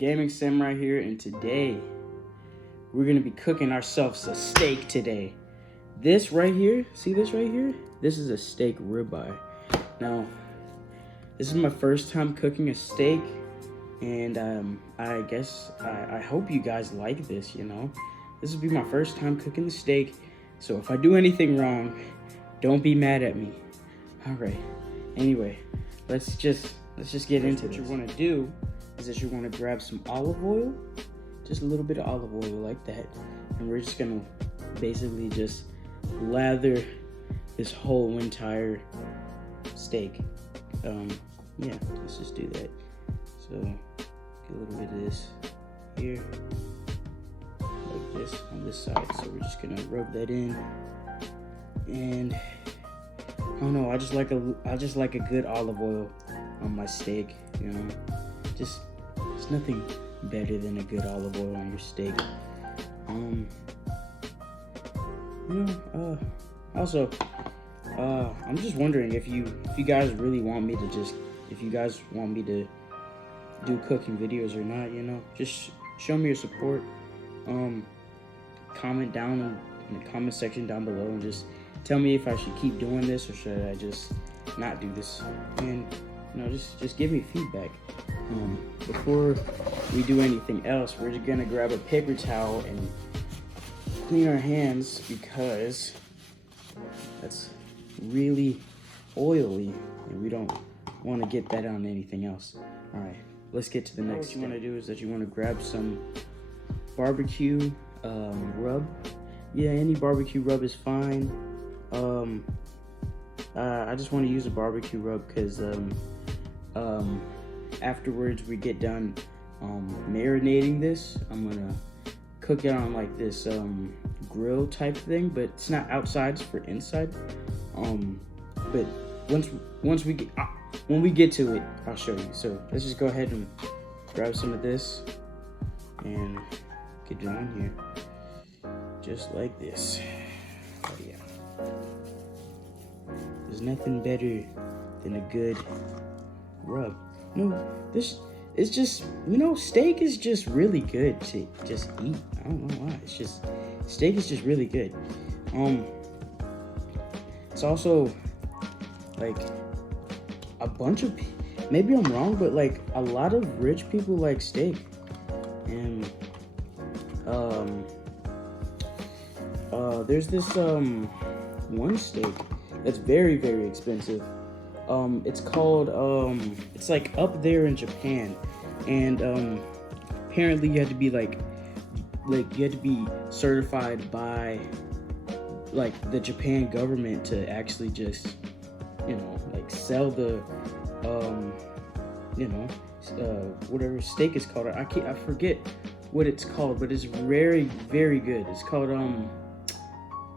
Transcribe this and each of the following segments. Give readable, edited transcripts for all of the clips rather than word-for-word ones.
Gaming Samurai here, and today we're gonna be cooking ourselves a steak today. This right here, see this right here? This is a steak ribeye. Now, this is my first time cooking a steak, and I guess I hope you guys like this. You know, this will be my first time cooking the steak, so if I do anything wrong, don't be mad at me. All right. Anyway, let's just get into it. What you want to do is that you want to grab some olive oil, just a little bit of olive oil like that, and we're just gonna basically just lather this whole entire steak. Yeah, let's just do that. So get a little bit of this here, like this on this side. So we're just gonna rub that in, and I don't know. I just like a good olive oil on my steak. You know, just there's nothing better than a good olive oil on your steak. Also, I'm just wondering if you guys really want me to if you guys want me to do cooking videos or not. You know, just show me your support. Comment down in the comment section down below and just tell me if I should keep doing this or should I just not do this. And you know, just give me feedback. Before we do anything else, we're just gonna grab a paper towel and clean our hands because that's really oily and we don't want to get that on anything else. All right, let's get to the next step. What you want to do is that you want to grab some barbecue rub. Yeah, any barbecue rub is fine. I just want to use a barbecue rub because afterwards we get done marinating this. I'm gonna cook it on like this grill type thing, but it's not outside, it's for inside. But once we get when we get to it, I'll show you. So let's just go ahead and grab some of this and get it on here, just like this. Oh yeah. There's nothing better than a good rub. No, this is just, you know, steak is just really good to just eat. I don't know why. It's just, steak is just really good. It's also like a bunch of, maybe I'm wrong, but like a lot of rich people like steak. And there's this one steak that's very, very expensive. It's called it's like up there in Japan, and apparently you had to be like you had to be certified by like the Japan government to actually just, you know, like sell the whatever steak is called. I forget what it's called, but it's very, very good. It's called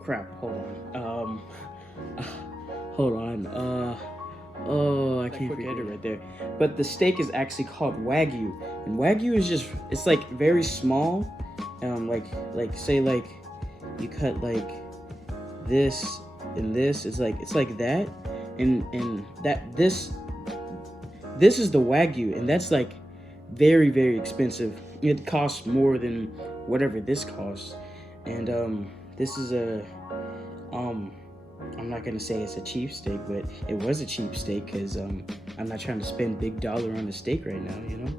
crap, hold on. Oh, I can't forget it right there. But the steak is actually called Wagyu, and Wagyu is just, it's like very small. Like say like you cut like this and this. It's like that, and that this is the Wagyu, and that's like very, very expensive. It costs more than whatever this costs, and this is a I'm not gonna say it's a cheap steak, but it was a cheap steak because I'm not trying to spend big dollar on a steak right now, you know?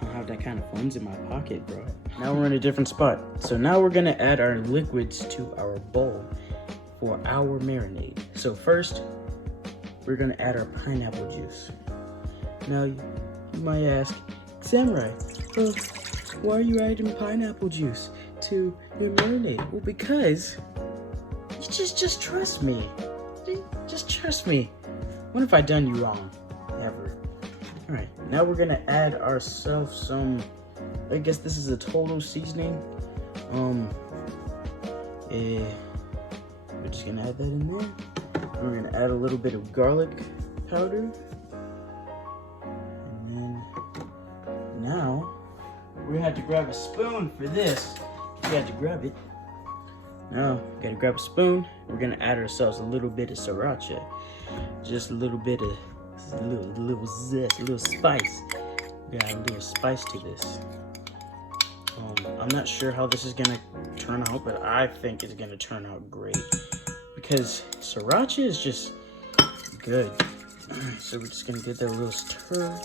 I don't have that kind of funds in my pocket, bro. Now we're in a different spot. So now we're gonna add our liquids to our bowl for our marinade. So first, we're gonna add our pineapple juice. Now, you might ask, Samurai, why are you adding pineapple juice to your marinade? Well, because just trust me. Just trust me. What have I done you wrong? Never. Alright, now we're gonna add ourselves some, I guess this is a total seasoning. We're just gonna add that in there. We're gonna add a little bit of garlic powder. And then now we're gonna have to grab a spoon for this. You have to grab it. Now, gotta grab a spoon. We're gonna add ourselves a little bit of sriracha. Just a little bit of, a little zest, a little spice. we gotta add a little spice to this. I'm not sure how this is gonna turn out, but I think it's gonna turn out great because sriracha is just good. All right, so we're just gonna give that a little stir.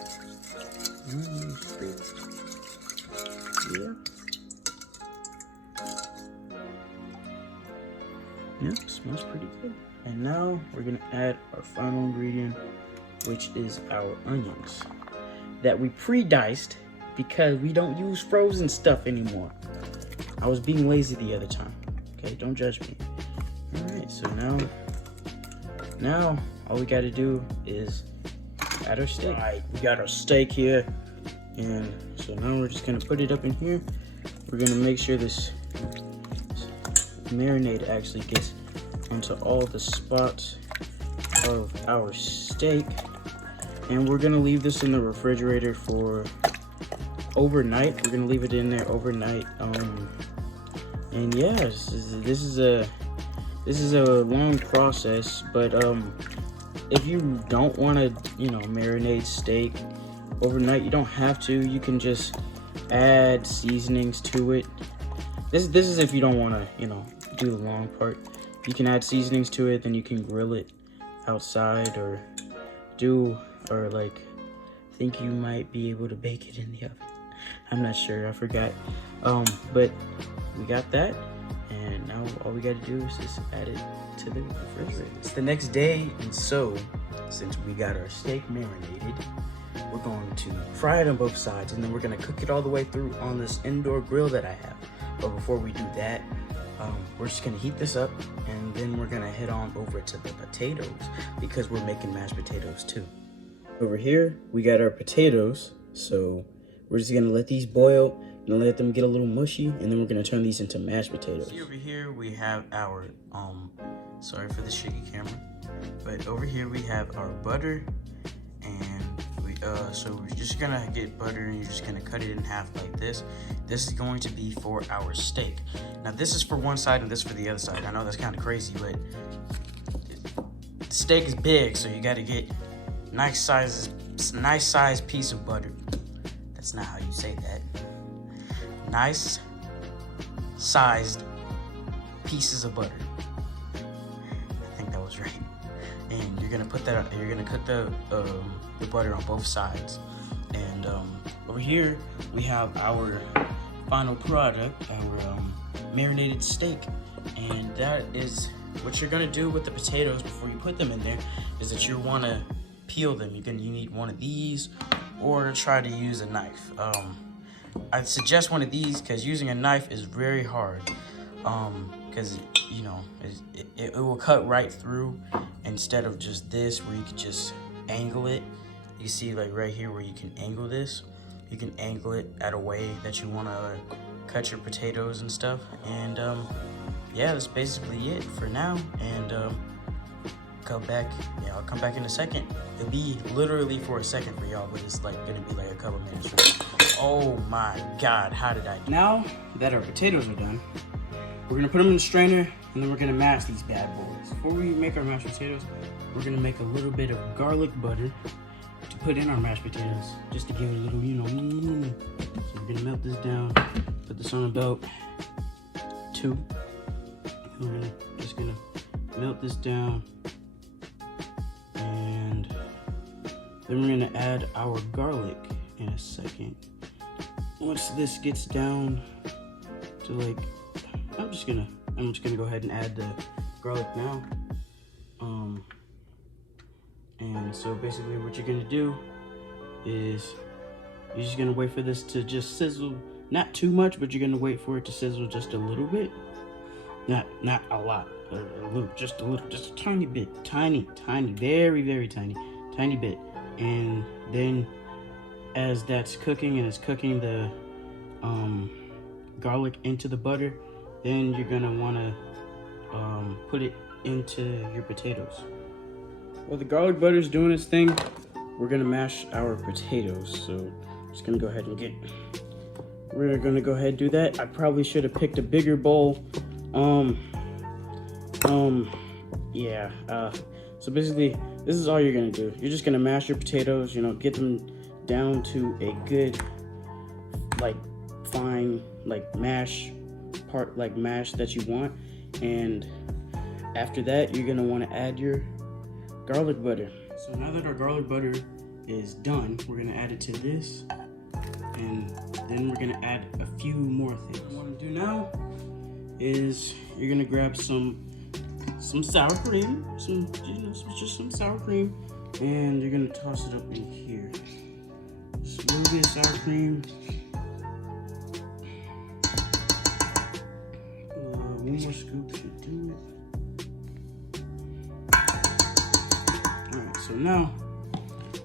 Yeah. Yep, smells pretty good. And now we're gonna add our final ingredient, which is our onions that we pre-diced because we don't use frozen stuff anymore. I was being lazy the other time. Okay, don't judge me. All right, so now all we gotta do is add our steak. All right, we got our steak here. And so now we're just gonna put it up in here. We're gonna make sure this marinade actually gets onto all the spots of our steak. And we're gonna leave this in the refrigerator for overnight. We're gonna leave it in there overnight. And yeah, this is a long process, but if you don't want to, marinate steak overnight, you don't have to. You can just add seasonings to it. This is if you don't want to, do the long part. You can add seasonings to it, then you can grill it outside or I think you might be able to bake it in the oven. I'm not sure, I forgot. But we got that, and now all we got to do is just add it to the refrigerator. It's the next day, and so since we got our steak marinated, we're going to fry it on both sides, and then we're going to cook it all the way through on this indoor grill that I have. But before we do that, we're just going to heat this up, and then we're going to head on over to the potatoes because we're making mashed potatoes too. Over here, we got our potatoes, so we're just going to let these boil and let them get a little mushy, and then we're going to turn these into mashed potatoes. See, over here we have our, sorry for the shaky camera, but over here we have our butter, and so we're just gonna get butter and you're just gonna cut it in half like this. This is going to be for our steak. Now this is for one side and this for the other side. I know that's kind of crazy, but the steak is big, so you gotta get nice size piece of butter. That's not how you say that. Nice sized pieces of butter. I think that was right. And you're gonna put that. You're gonna cut the butter on both sides. And over here we have our final product, our marinated steak. And that is what you're gonna do with the potatoes before you put them in there. Is that you want to peel them. You need one of these, or try to use a knife. I'd suggest one of these because using a knife is very hard. Because it will cut right through instead of just this where you can just angle it. You see, like right here where you can angle this, you can angle it at a way that you want to cut your potatoes and stuff. And yeah, that's basically it for now. And I'll come back in a second. It'll be literally for a second for y'all, but it's like gonna be like a couple minutes for me. Oh my God, how did I do? Now that our potatoes are done, we're gonna put them in the strainer, and then we're gonna mash these bad boys. Before we make our mashed potatoes, we're gonna make a little bit of garlic butter to put in our mashed potatoes, just to give it a little, So we're gonna melt this down, put this on about 2. We're just gonna melt this down, and then we're gonna add our garlic in a second. Once this gets down to like, I'm just gonna go ahead and add the garlic now. And so basically what you're gonna do is you're just gonna wait for this to just sizzle, not too much, but you're gonna wait for it to sizzle just a little bit. Not a lot, just a tiny bit, tiny, very, very tiny bit. And then as that's cooking and it's cooking the garlic into the butter, then you're gonna wanna put it into your potatoes. While the garlic butter is doing its thing, we're gonna mash our potatoes. So I'm just gonna go ahead and we're gonna go ahead and do that. I probably should have picked a bigger bowl. So basically this is all you're gonna do. You're just gonna mash your potatoes, get them down to a good, like, fine, like, mash that you want. And after that, you're gonna want to add your garlic butter. So now that our garlic butter is done, we're gonna add it to this, and then we're gonna add a few more things. What you want to do now is you're gonna grab some sour cream, just some sour cream, and you're gonna toss it up in here. Just a little bit of sour cream. One more scoop should do it. Alright, so now,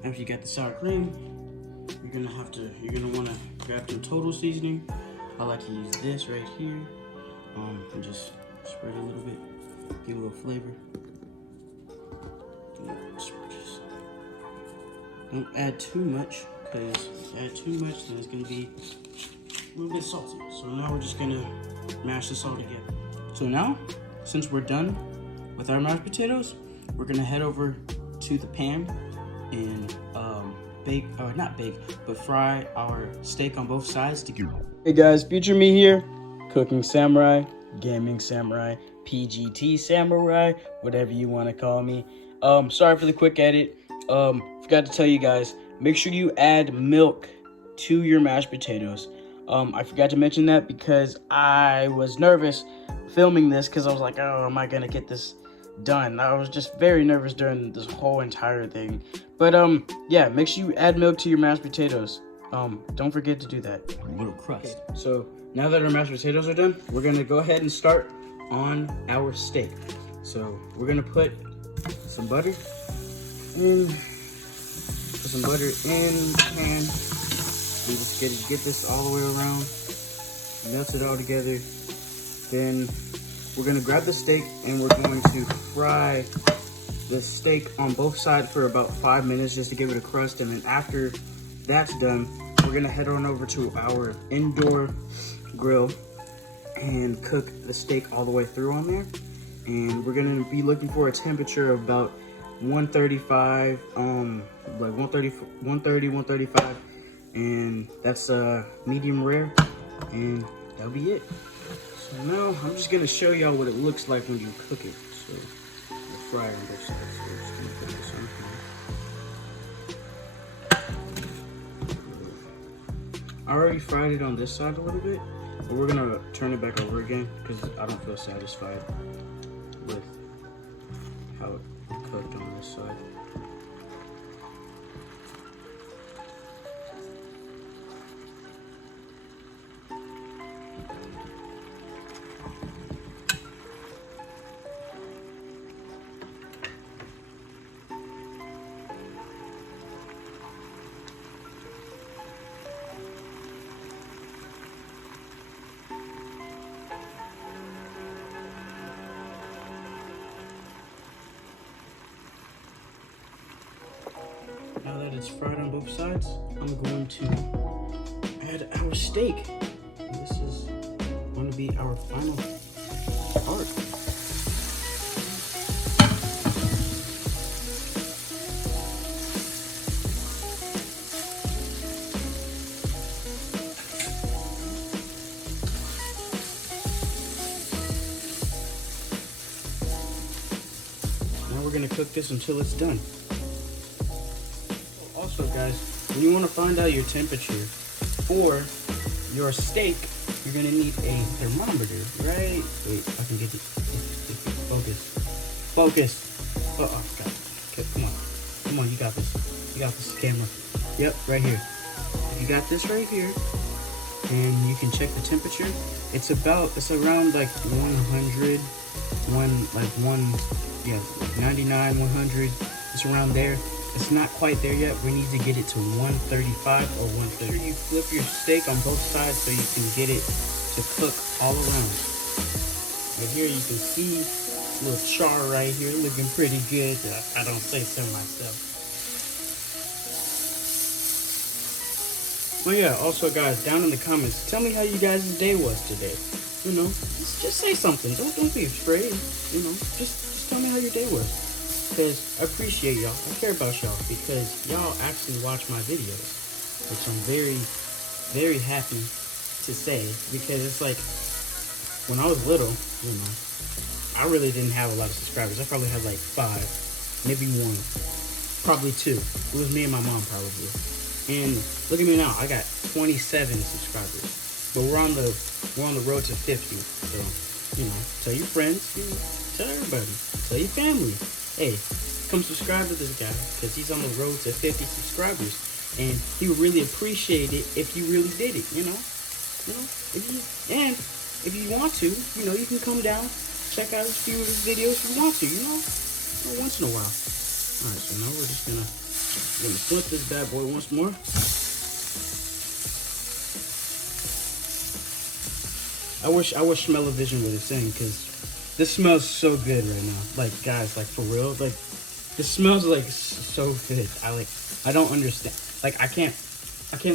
after you got the sour cream, you're gonna wanna grab some total seasoning. I like to use this right here. And just spread a little bit, give it a little flavor. Don't add too much, because if you add too much, then it's gonna be a little bit salty. So now we're just gonna mash this all together. So now, since we're done with our mashed potatoes, we're gonna head over to the pan and fry our steak on both sides together. Hey guys, feature me here, Cooking Samurai, Gaming Samurai, PGT Samurai, whatever you want to call me. Sorry for the quick edit. Forgot to tell you guys, make sure you add milk to your mashed potatoes. I forgot to mention that because I was nervous filming this because I was like, oh, am I gonna get this done? I was just very nervous during this whole entire thing. But yeah, make sure you add milk to your mashed potatoes. Don't forget to do that. A little crust. Okay. So now that our mashed potatoes are done, we're gonna go ahead and start on our steak. So we're gonna put some butter in. Put some butter in the pan. And just get this all the way around. Melt it all together. Then we're gonna grab the steak and we're going to fry the steak on both sides for about 5 minutes just to give it a crust. And then after that's done, we're gonna head on over to our indoor grill and cook the steak all the way through on there. And we're gonna be looking for a temperature of about 135, like 130, 135, and that's medium rare, and that'll be it. So now I'm just gonna show y'all what it looks like when you cook it. So the fryer on both sides. So we're just gonna put this on here. I already fried it on this side a little bit, but we're gonna turn it back over again because I don't feel satisfied with how it cooked on this side. Now that it's fried on both sides, I'm going to add our steak. And this is going to be our final part. Now we're going to cook this until it's done. Also guys, when you want to find out your temperature for your steak, you're going to need a thermometer, right? Wait, I can get it. Focus. Oh, God. Okay, come on, you got this. You got this camera. Yep, right here. If you got this right here, and you can check the temperature, it's around like 100, 99, 100, it's around there. It's not quite there yet. We need to get it to 135 or 130. You flip your steak on both sides so you can get it to cook all around. Right here you can see a little char right here, looking pretty good. I don't say so myself. Well, yeah, also guys, down in the comments, tell me how you guys' day was today. You know, just say something. Don't be afraid. You know, just tell me how your day was. Because I appreciate y'all. I care about y'all because y'all actually watch my videos. which I'm very, very happy to say, because it's like when I was little, you know, I really didn't have a lot of subscribers. I probably had like 5, maybe 1, probably 2. It was me and my mom probably. And look at me now, I got 27 subscribers. But we're on the road to 50. So, you know, tell your friends, you know, tell everybody, tell your family, hey, come subscribe to this guy, because he's on the road to 50 subscribers, and he would really appreciate it if you really did it, you know. If you want to, you know, you can come down, check out a few of his videos if you want to, you know, once in a while. All right, so now we're just gonna flip this bad boy once more. I wish Smell-O-Vision would have sing, because this smells so good right now. Like, guys, like, for real, like, this smells like so good. I don't understand. Like, I can't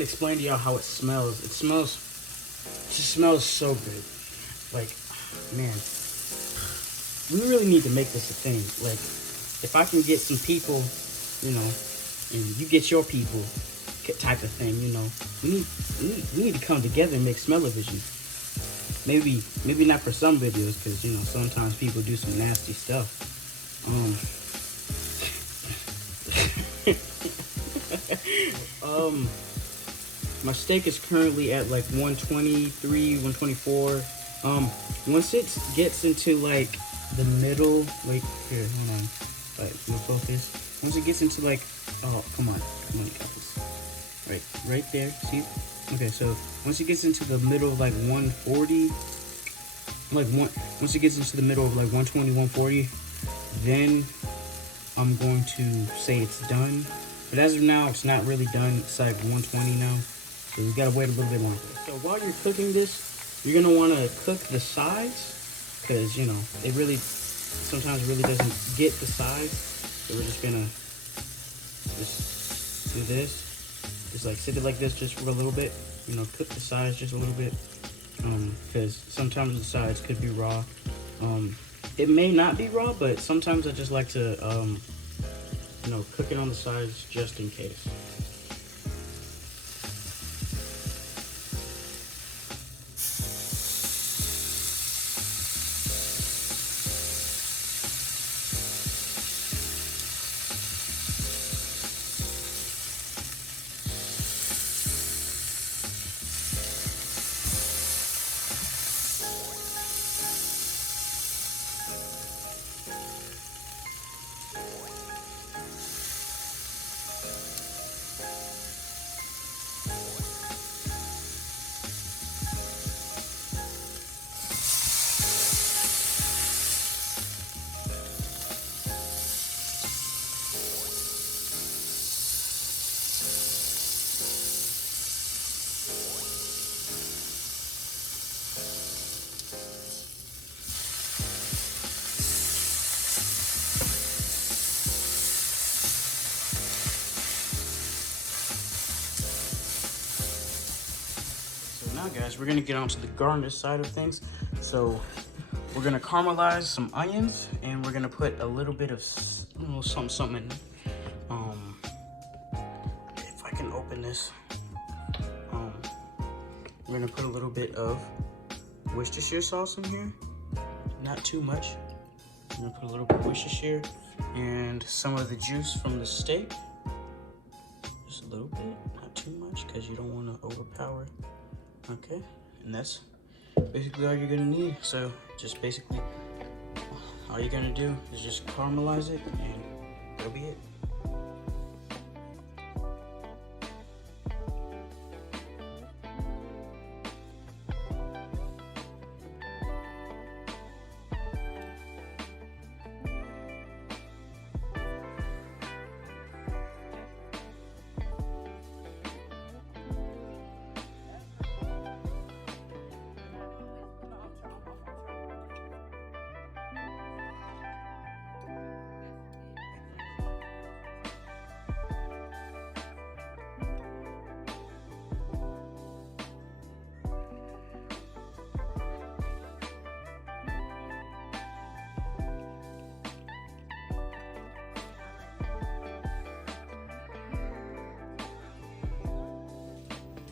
explain to y'all how it smells. It just smells so good. Like, man, we really need to make this a thing. Like, if I can get some people, you know, and you get your people type of thing, you know, we need to come together and make Smell-O-Vision. Maybe not for some videos, because, you know, sometimes people do some nasty stuff. My steak is currently at like 123, 124. Once it gets into like the middle, like, here, hold on, like, no focus. Once it gets into like, oh, come on, guys. Right there, see? Okay, so once it gets into the middle of like 140, once it gets into the middle of like 120, 140, then I'm going to say it's done. But as of now, it's not really done. It's like 120 now, so we gotta wait a little bit longer. So while you're cooking this, you're gonna want to cook the sides, because, you know, it really sometimes really doesn't get the sides. So we're just gonna just do this. Just like sit it like this just for a little bit, you know, cook the sides just a little bit, because sometimes the sides could be raw. It may not be raw, but sometimes I just like to, you know, cook it on the sides just in case. Now, guys, we're gonna get onto the garnish side of things. So we're gonna caramelize some onions, and we're gonna put a little bit of something in. If I can open this, we're gonna put a little bit of Worcestershire sauce in here, not too much. I'm gonna put a little bit of Worcestershire and some of the juice from the steak, just a little bit, not too much, because you don't want to overpower. Okay, and that's basically all you're gonna need. So just basically all you're gonna do is just caramelize it, and that'll be it.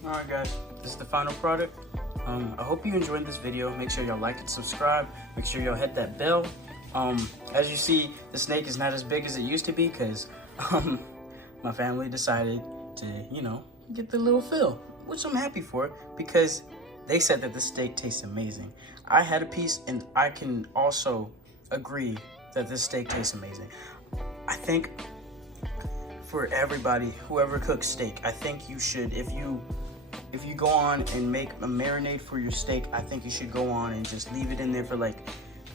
Alright guys, this is the final product. I hope you enjoyed this video. Make sure y'all like and subscribe. Make sure y'all hit that bell. As you see, the snake is not as big as it used to be because my family decided to, you know, get the little fill, which I'm happy for because they said that the steak tastes amazing. I had a piece and I can also agree that this steak tastes amazing. I think for everybody, whoever cooks steak, I think you should, if you go on and make a marinade for your steak, I think you should go on and just leave it in there for like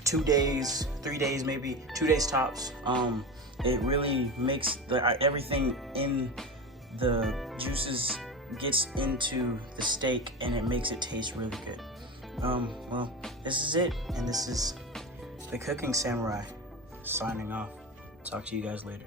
2 days, 3 days, maybe 2 days tops. It really makes everything in the juices gets into the steak and it makes it taste really good. Well, this is it, and this is the Cooking Samurai signing off. Talk to you guys later.